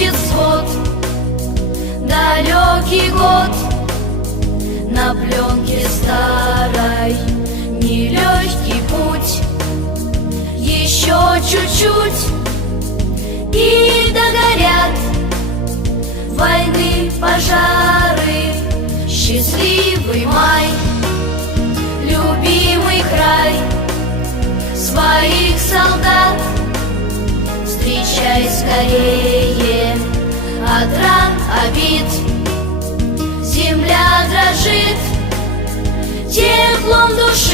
будет свод. Далекий год на пленке старой, нелегкий путь. Еще чуть-чуть и догорят войны, пожары. Счастливый май, любимый край своих солдат встречай скорее. От ран, обид земля дрожит теплом души.